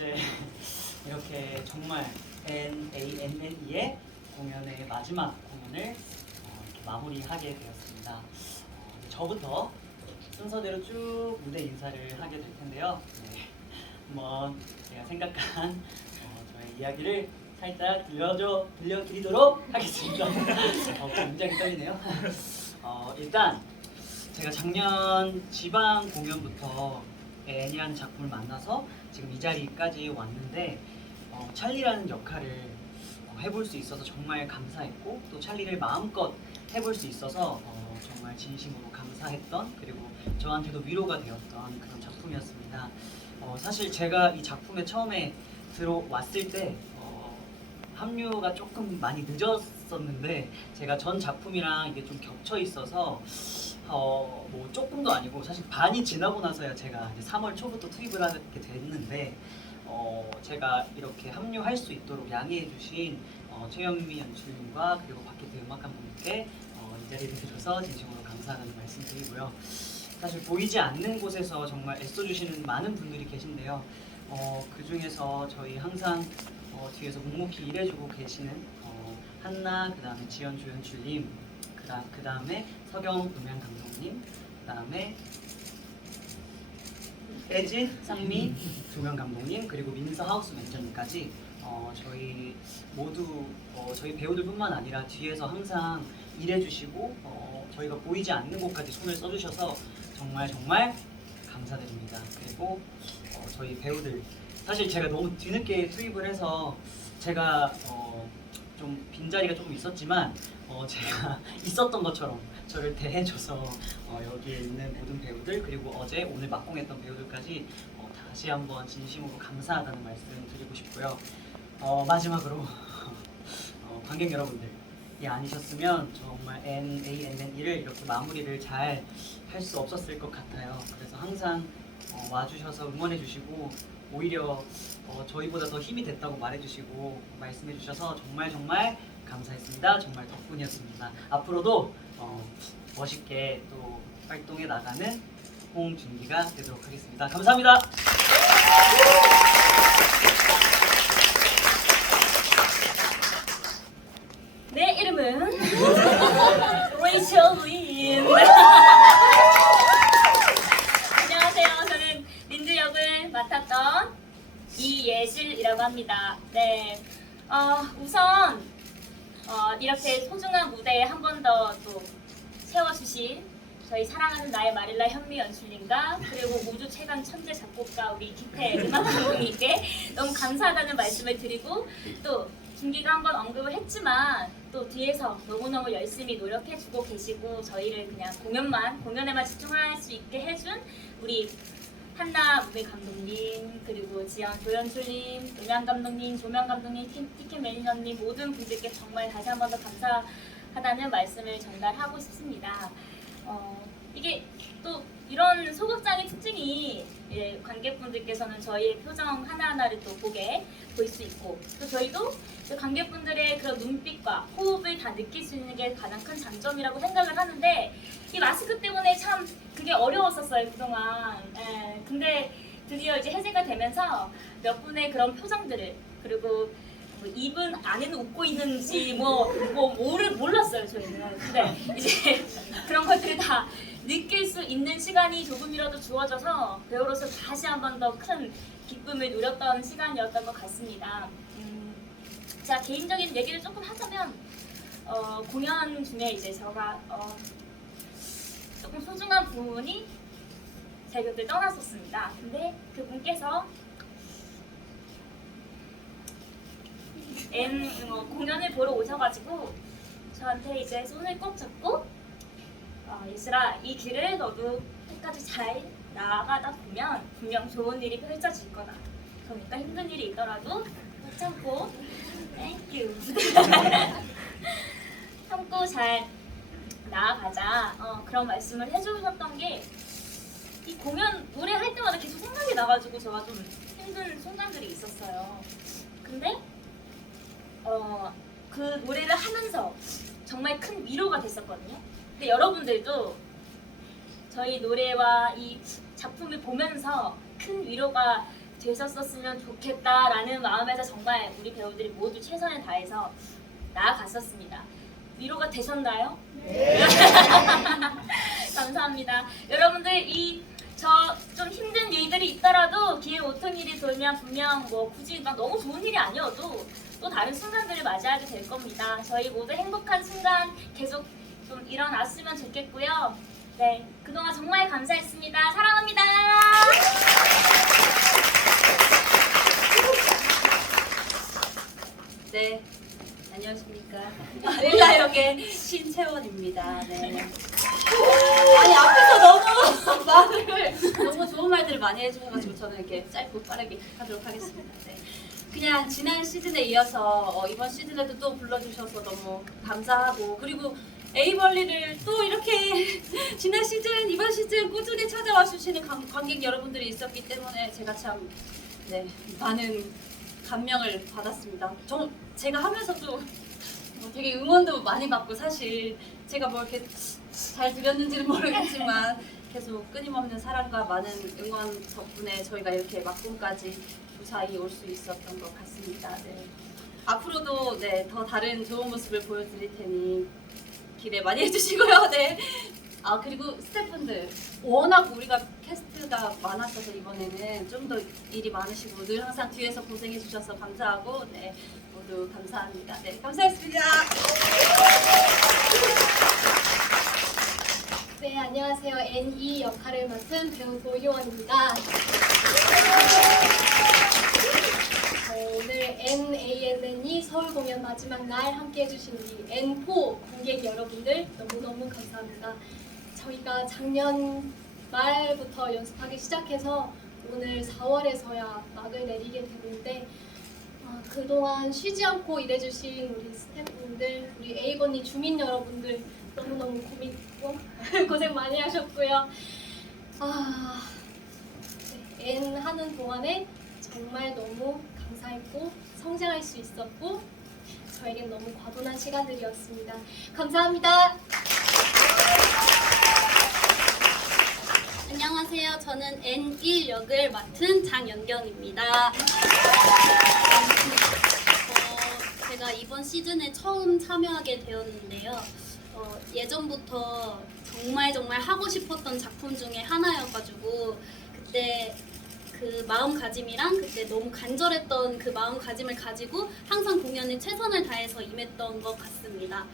이제 이렇게 정말 N A N N E의 공연의 마지막 공연을 어, 이렇게 마무리하게 되었습니다. 어, 저부터 순서대로 쭉 무대 인사를 하게 될 텐데요. 네. 한번 제가 생각한 어, 저의 이야기를 살짝 들려줘 들려드리도록 하겠습니다. 어, 굉장히 떨리네요. 어, 일단 제가 작년 지방 공연부터 애니라는 작품을 만나서 지금 이 자리까지 왔는데 어, 찰리라는 역할을 어, 해볼 수 있어서 정말 감사했고 또 찰리를 마음껏 해볼 수 있어서 어, 정말 진심으로 감사했던 그리고 저한테도 위로가 되었던 그런 작품이었습니다. 어, 사실 제가 이 작품에 처음에 들어왔을 때 어, 합류가 조금 많이 늦었었는데 제가 전 작품이랑 이게 좀 겹쳐 있어서 어, 뭐 조금도 아니고 사실 반이 지나고 나서야 제가 이제 3월 초부터 투입을 하게 됐는데 어, 제가 이렇게 합류할 수 있도록 양해해 주신 어, 최영미 연출님과 그리고 박희태 음악 감독님께 어, 이 자리를 빌어서 진심으로 감사하다는 말씀 드리고요. 사실 보이지 않는 곳에서 정말 애써주시는 많은 분들이 계신데요. 어, 그 중에서 저희 항상 어, 뒤에서 묵묵히 일해주고 계시는 어, 한나, 그 다음에 지연 조연출님, 그 다음에 서경 음향 감독님, 그 다음에 애진, 상미, 조명 감독님, 그리고 민서 하우스 매니저님까지 어, 저희 모두 어, 저희 배우들뿐만 아니라 뒤에서 항상 일해주시고 어, 저희가 보이지 않는 곳까지 손을 써주셔서 정말 정말 감사드립니다. 그리고 어, 저희 배우들 사실 제가 너무 뒤늦게 투입을 해서 제가 어, 좀 빈자리가 조금 있었지만 어, 제가 있었던 것처럼 저를 대해줘서 어, 여기에 있는 모든 배우들 그리고 어제 오늘 막공했던 배우들까지 어, 다시 한번 진심으로 감사하다는 말씀 드리고 싶고요. 어, 마지막으로 어, 관객 여러분들 이 아니셨으면 정말 N A N N E를 이렇게 마무리를 잘 할 수 없었을 것 같아요. 그래서 항상 어, 와주셔서 응원해주시고 오히려 어, 저희보다 더 힘이 됐다고 말해주시고 말씀해주셔서 정말 정말 감사했습니다. 정말 덕분이었습니다. 앞으로도 어, 멋있게 또 활동해 나가는 홍준기가 되도록 하겠습니다. 감사합니다. 내 이름은 레이첼 린. 안녕하세요. 저는 린드 역을 맡았던 이예실이라고 합니다. 네. 어, 우선 어, 이렇게 소중한 무대에 한 번 더 또 세워주신 저희 사랑하는 나의 마릴라 현미 연출님과 그리고 우주 최강 천재 작곡가 우리 기태 음악 감독님께 너무 감사하다는 말씀을 드리고 또 준기가 한번 언급을 했지만 또 뒤에서 너무너무 열심히 노력해주고 계시고 저희를 그냥 공연만 공연에만 집중할 수 있게 해준 우리 한나 무대 감독님 그리고 지연 조연출님, 음향 감독님, 조명 감독님, 팀- 티켓 매니저님 모든 분들께 정말 다시 한 번 더 감사하다는 말씀을 전달하고 싶습니다. 어, 이게 또 이런 소극장의 특징이 예, 관객분들께서는 저희의 표정 하나하나를 또 보게 볼 수 있고 또 저희도 그 관객분들의 그런 눈빛과 호흡을 다 느낄 수 있는 게 가장 큰 장점이라고 생각을 하는데 이 마스크 때문에 참 그게 어려웠었어요 그동안. 예, 근데 드디어 이제 해제가 되면서 몇 분의 그런 표정들을 그리고 뭐 입은 안에는 웃고 있는지 뭐뭐 모를 몰랐어요 저희는. 근데 이제 그런 것들을 다 느낄 수 있는 시간이 조금이라도 주어져서 배우로서 다시 한 번 더 큰 기쁨을 누렸던 시간이었던 것 같습니다. 음, 제가 개인적인 얘기를 조금 하자면 어, 공연 중에 이제 제가 어, 조금 소중한 부분이 제 곁을 떠났었습니다. 근데 그분께서 엔, 어, 공연을 보러 오셔가지고 저한테 이제 손을 꼭 잡고 어, 예슬아 이 길을 너도 끝까지 잘 나아가다 보면 분명 좋은 일이 펼쳐질 거다. 그러니까 힘든 일이 있더라도 못 참고 땡큐 참고 잘 나아가자 어, 그런 말씀을 해주셨던 게 이 공연 노래 할 때마다 계속 생각이 나가지고 제가 좀 힘든 순간들이 있었어요. 근데 어, 그 노래를 하면서 정말 큰 위로가 됐었거든요. 근데 여러분들도 저희 노래와 이 작품을 보면서 큰 위로가 됐었으면 좋겠다라는 마음에서 정말 우리 배우들이 모두 최선을 다해서 나아갔었습니다. 위로가 되셨나요? 감사합니다. 여러분들 이 저 좀 힘든 일들이 있더라도 기회 오픈 일이 돌면 분명 뭐 굳이 막 너무 좋은 일이 아니어도 또 다른 순간들을 맞이하게 될 겁니다. 저희 모두 행복한 순간 계속 좀 일어났으면 좋겠고요. 네, 그동안 정말 감사했습니다. 사랑합니다. 네, 안녕하십니까. 아릴라 역의 신채원입니다. 네. 아니 앞에서 너무 말을 너무 좋은 말들을 많이 해주셔가지고 저는 이렇게 짧고 빠르게 하도록 하겠습니다. 네. 그냥 지난 시즌에 이어서 어, 이번 시즌에도 또 불러주셔서 너무 감사하고 그리고 에이벌리를 또 이렇게 지난 시즌 이번 시즌 꾸준히 찾아와 주시는 관- 관객 여러분들이 있었기 때문에 제가 참 네, 많은 감명을 받았습니다. 정, 제가 하면서도 뭐 되게 응원도 많이 받고 사실 제가 뭐 이렇게 잘 드렸는지는 모르겠지만 계속 끊임없는 사랑과 많은 응원 덕분에 저희가 이렇게 막공까지 무사히 올 수 있었던 것 같습니다. 네. 앞으로도 네, 더 다른 좋은 모습을 보여드릴 테니 기대 많이 해주시고요. 네. 아 그리고 스태프분들 워낙 우리가 캐스트가 많았어서 이번에는 좀 더 일이 많으시고 늘 항상 뒤에서 고생해 주셔서 감사하고 네 모두 감사합니다. 네 감사했습니다. 네, 안녕하세요. N2 역할을 맡은 배우 도희원입니다. 어, 오늘 NANN이 서울 공연 마지막 날 함께 해주신 우리 N4 관객 여러분들 너무너무 감사합니다. 저희가 작년 말부터 연습하기 시작해서 오늘 4월에서야 막을 내리게 됐는데 아, 그동안 쉬지 않고 일해주신 우리 스태프분들, 우리 에이건이 주민 여러분들 너무너무 고민 고 고생 많이 하셨고요. 아, 네, N 하는 동안에 정말 너무 감사했고 성장할 수 있었고 저에겐 너무 과도한 시간들이었습니다. 감사합니다. 안녕하세요. 저는 N1 역을 맡은 장연경입니다. 어, 제가 이번 시즌에 처음 참여하게 되었는데요. 어, 예전부터 정말 정말 하고 싶었던 작품 중에 하나여가지고 그때 그 마음가짐이랑 그때 너무 간절했던 그 마음가짐을 가지고 항상 공연에 최선을 다해서 임했던 것 같습니다.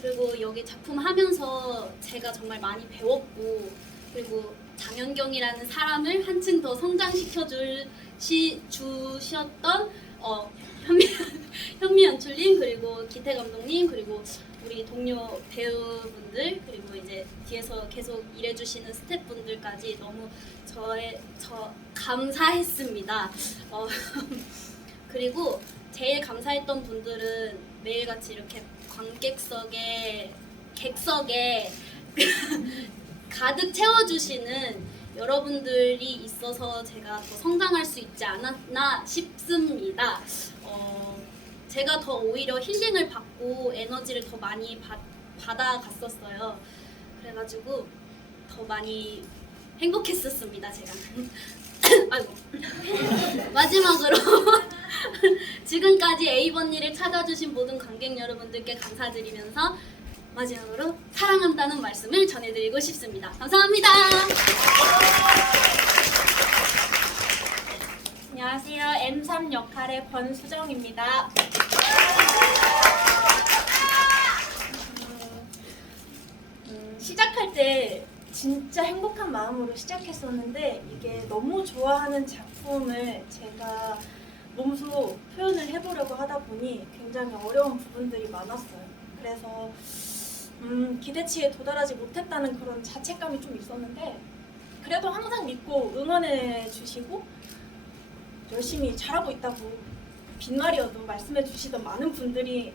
그리고 여기 작품 하면서 제가 정말 많이 배웠고 그리고 장현경이라는 사람을 한층 더 성장시켜 주셨던 어, 현미, 현미 연출님 그리고 기태 감독님 그리고 우리 동료 배우분들 그리고 이제 뒤에서 계속 일해주시는 스태프분들까지 너무 저의 저 감사했습니다. 어, 그리고 제일 감사했던 분들은 매일같이 이렇게 관객석에 객석에 가득 채워주시는 여러분들이 있어서 제가 더 성장할 수 있지 않았나 싶습니다. 어, 제가 더 오히려 힐링을 받고 에너지를 더 많이 받, 받아갔었어요. 그래가지고 더 많이 행복했었습니다, 제가. 아이고. 마지막으로 지금까지 에이번니를 찾아주신 모든 관객 여러분들께 감사드리면서 마지막으로 사랑한다는 말씀을 전해드리고 싶습니다. 감사합니다. 안녕하세요. M3 역할의 권수정입니다. 음, 음, 시작할 때 진짜 행복한 마음으로 시작했었는데 이게 너무 좋아하는 작품을 제가 몸소 표현을 해보려고 하다 보니 굉장히 어려운 부분들이 많았어요. 그래서 음, 기대치에 도달하지 못했다는 그런 자책감이 좀 있었는데 그래도 항상 믿고 응원해 주시고 열심히 잘하고 있다고 빈말이어도 말씀해 주시던 많은 분들이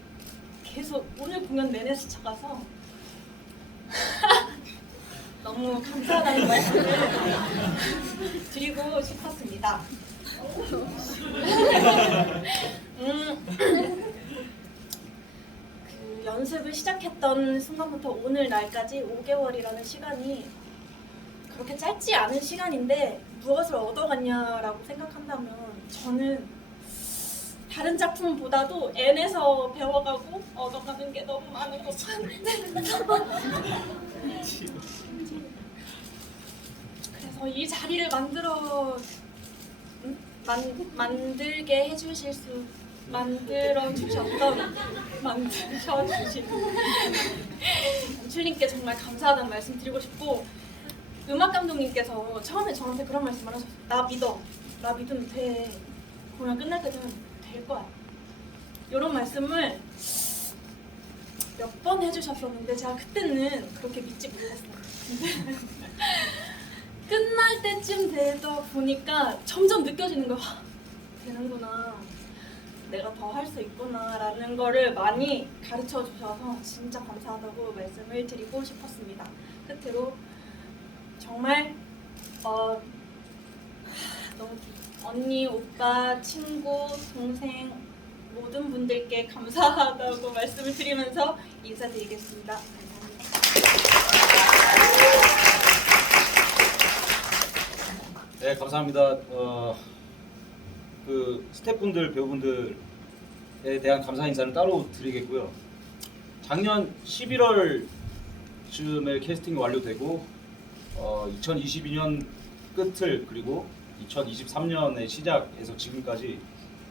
계속 오늘 공연 내내 스쳐가서 너무 감사하다는 말씀을 드리고 싶었습니다. 음, 그 연습을 시작했던 순간부터 오늘 날까지 5개월이라는 시간이 그렇게 짧지 않은 시간인데 무엇을 얻어갔냐라고 생각한다면 저는 다른 작품보다도 N에서 배워가고 얻어가는 게 너무 많은 것 같아요. 그래서 이 자리를 만들어 음? 만, 만들게 해주실 수 만들어 주셨던 만들어 주신 연출님께 정말 감사하다는 말씀 드리고 싶고 음악 감독님께서 처음에 저한테 그런 말씀을 하셨어요. 나 믿어. 나 믿으면 돼. 공연 끝날 때 되면 될 거야. 이런 말씀을 몇 번 해주셨었는데 제가 그때는 그렇게 믿지 못했어요. 끝날 때쯤 되다 보니까 점점 느껴지는 거야. 와, 되는구나. 내가 더 할 수 있구나라는 거를 많이 가르쳐 주셔서 진짜 감사하다고 말씀을 드리고 싶었습니다. 끝으로 정말 어 하, 너무 언니, 오빠, 친구, 동생 모든 분들께 감사하다고 말씀을 드리면서 인사드리겠습니다. 감사합니다. 네, 감사합니다. 어, 그 스태프분들, 배우분들에 대한 감사 인사는 따로 드리겠고요. 작년 11월쯤에 캐스팅이 완료되고 어, 2022년 끝을 그리고 2023년의 시작에서 지금까지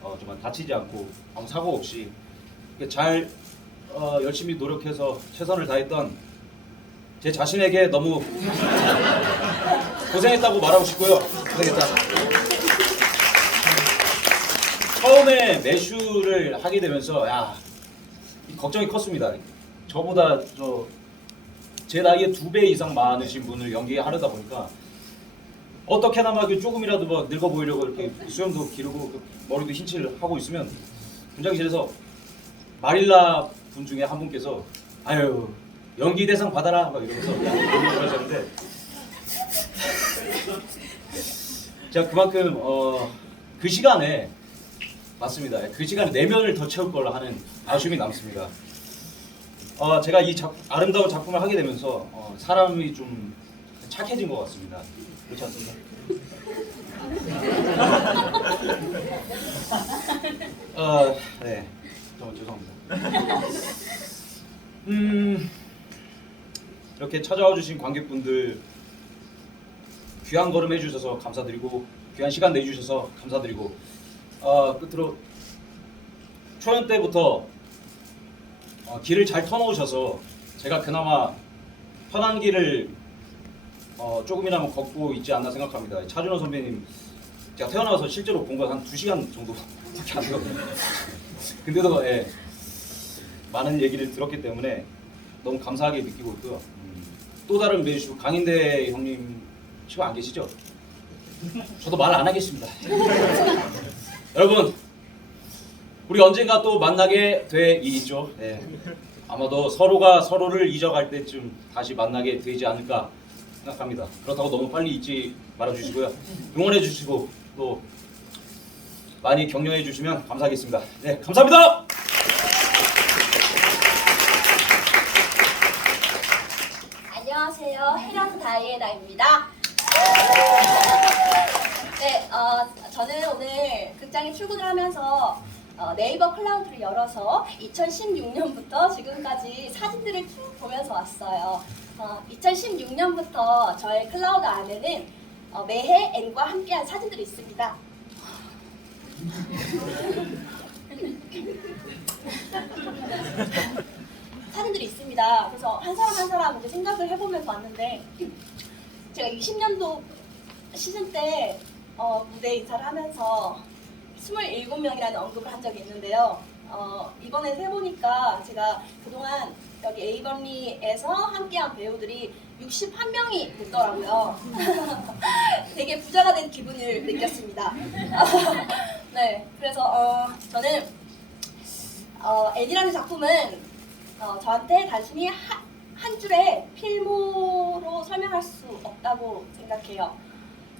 어, 정말 다치지 않고 아무 사고 없이 잘 어, 열심히 노력해서 최선을 다했던 제 자신에게 너무 고생했다고 말하고 싶고요. 고생했다. 처음에 매슈를 하게 되면서 야이 걱정이 컸습니다. 저보다 저 제 나이에 두 배 이상 많으신 분을 연기 하려다 보니까 어떻게나마 그 조금이라도 뭐 늙어 보이려고 이렇게 수염도 기르고 그 머리도 흰칠 하고 있으면 분장실에서 마릴라 분 중에 한 분께서 아유 연기 대상 받아라 막 이러면서 그러셨는데 제가 그만큼 어, 그 시간에 맞습니다. 그 시간에 내면을 더 채울 걸 하는 아쉬움이 남습니다. 어, 제가 이 작, 아름다운 작품을 하게 되면서 어, 사람이 좀 착해진 것 같습니다. 그렇지 않습니까? 어, 네, 정말 죄송합니다. 음, 이렇게 찾아와 주신 관객분들 귀한 걸음 해주셔서 감사드리고 귀한 시간 내주셔서 감사드리고 어, 끝으로 초연 때부터 어, 길을 잘 터놓으셔서 제가 그나마 편한 길을 어, 조금이나마 걷고 있지 않나 생각합니다. 차준호 선배님 제가 태어나서 실제로 본 건 한 2시간 정도밖에 안 되거든요. 근데도 예, 많은 얘기를 들었기 때문에 너무 감사하게 느끼고 있고요. 음, 또 다른 매주 강인대 형님 지금 안 계시죠? 저도 말 안 하겠습니다. 여러분 우리 언젠가 또 만나게 돼 있죠. 예. 아마도 서로가 서로를 잊어갈 때쯤 다시 만나게 되지 않을까 생각합니다. 그렇다고 너무 빨리 잊지 말아 주시고요. 응원해 주시고 또 많이 격려해 주시면 감사하겠습니다. 네, 감사합니다. 안녕하세요. 헤라스 다이애나입니다. 네, 어, 저는 오늘 극장에 출근을 하면서 어, 네이버 클라우드를 열어서 2016년부터 지금까지 사진들을 쭉 보면서 왔어요. 어, 2016년부터 저의 클라우드 안에는 어, 매해 N과 함께한 사진들이 있습니다. 사진들이 있습니다. 그래서 한 사람 한 사람 이제 생각을 해보면서 왔는데 제가 20년도 시즌 때 어, 무대 인사를 하면서 27명이라는 언급을 한 적이 있는데요. 어, 이번에 세보니까 제가 그동안 여기 에이번리에서 함께한 배우들이 61명이 됐더라고요. 되게 부자가 된 기분을 느꼈습니다. 네, 그래서 어, 저는 어, 애니라는 작품은 어, 저한테 단순히 한, 한 줄의 필모로 설명할 수 없다고 생각해요.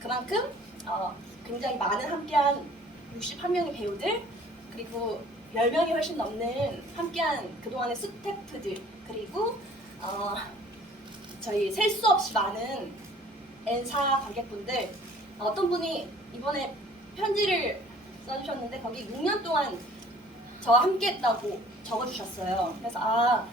그만큼 어, 굉장히 많은 함께한 61명의 배우들 그리고 10명이 훨씬 넘는 함께한 그동안의 스태프들 그리고 어, 저희 셀 수 없이 많은 N사 관객분들 어떤 분이 이번에 편지를 써주셨는데 거기 6년 동안 저와 함께했다고 적어주셨어요. 그래서 아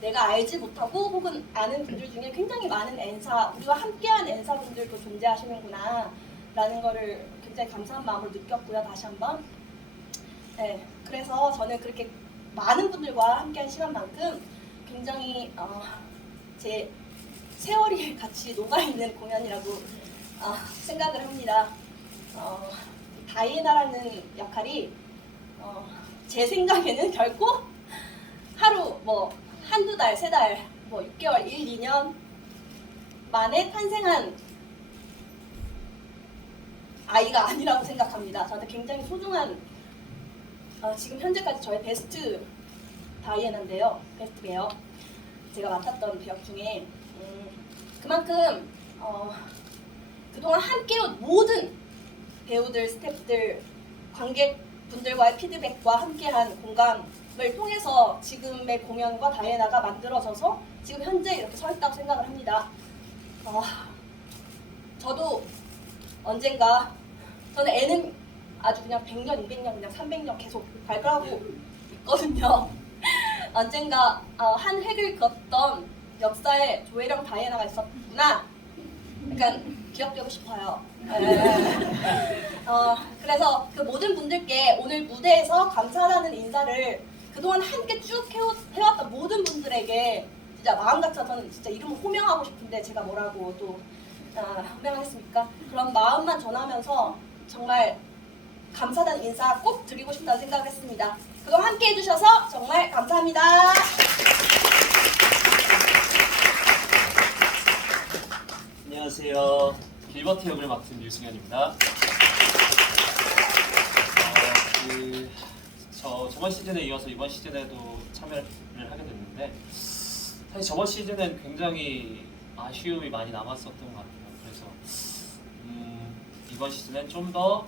내가 알지 못하고 혹은 아는 분들 중에 굉장히 많은 N사 우리와 함께한 N사 분들도 존재하시는구나 라는 거를 굉장히 감사한 마음으로 느꼈고요. 다시 한번 네 그래서 저는 그렇게 많은 분들과 함께한 시간만큼 굉장히 어, 제 세월이 같이 녹아있는 공연이라고 어, 생각을 합니다. 어, 다이애나라는 역할이 어, 제 생각에는 결코 하루 뭐 한두 달, 세 달, 뭐 6개월, 1, 2년 만에 탄생한 아이가 아니라고 생각합니다. 저한테 굉장히 소중한 어, 지금 현재까지 저의 베스트 다이애나인데요. 베스트 배역. 제가 맡았던 배역 중에 음, 그만큼 어, 그동안 함께온 모든 배우들, 스태프들, 관객분들과의 피드백과 함께한 공감을 통해서 지금의 공연과 다이애나가 만들어져서 지금 현재 이렇게 서 있다고 생각을 합니다. 어, 저도 언젠가 저는 애는 아주 그냥 100년, 200년, 그냥 300년 계속 발굴하고 있거든요. 언젠가 어, 한 획을 그었던 역사에 조혜령 다이애나가 있었구나. 약간 기억되고 싶어요. 네. 어, 그래서 그 모든 분들께 오늘 무대에서 감사하다는 인사를 그동안 함께 쭉 해오, 해왔던 모든 분들에게 진짜 마음 같아서는 진짜 이름을 호명하고 싶은데 제가 뭐라고 또 아, 호명하겠습니까? 그런 마음만 전하면서 정말 감사하다는 인사 꼭 드리고 싶다는 생각을 했습니다. 그동안 함께 해주셔서 정말 감사합니다. 안녕하세요. 길버트 역을 맡은 유승현입니다. 어, 그, 저 저번 시즌에 이어서 이번 시즌에도 참여를 하게 됐는데 사실 저번 시즌엔 굉장히 아쉬움이 많이 남았었던 것 같아요. 이번 시즌엔 좀 더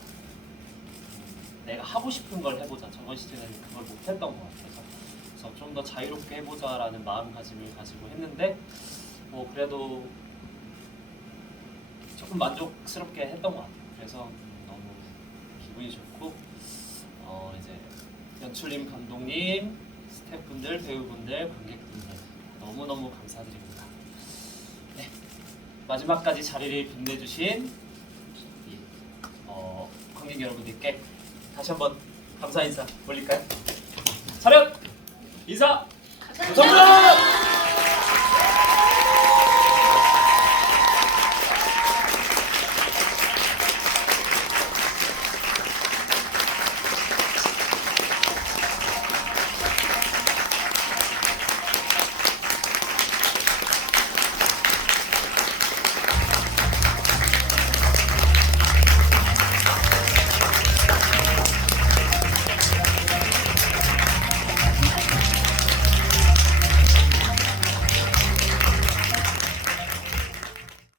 내가 하고 싶은 걸 해보자. 저번 시즌에는 그걸 못했던 것 같아서 그래서 좀 더 자유롭게 해보자라는 마음가짐을 가지고 했는데 뭐 그래도 조금 만족스럽게 했던 것 같아요. 그래서 음, 너무 기분이 좋고 어 이제 연출님, 감독님, 스태프분들, 배우분들, 관객분들 너무 너무 감사드립니다. 네 마지막까지 자리를 빛내주신 이, 어, 관객 여러분들께 다시 한번 감사 인사 올릴까요? 차렷 인사. 감사합니다.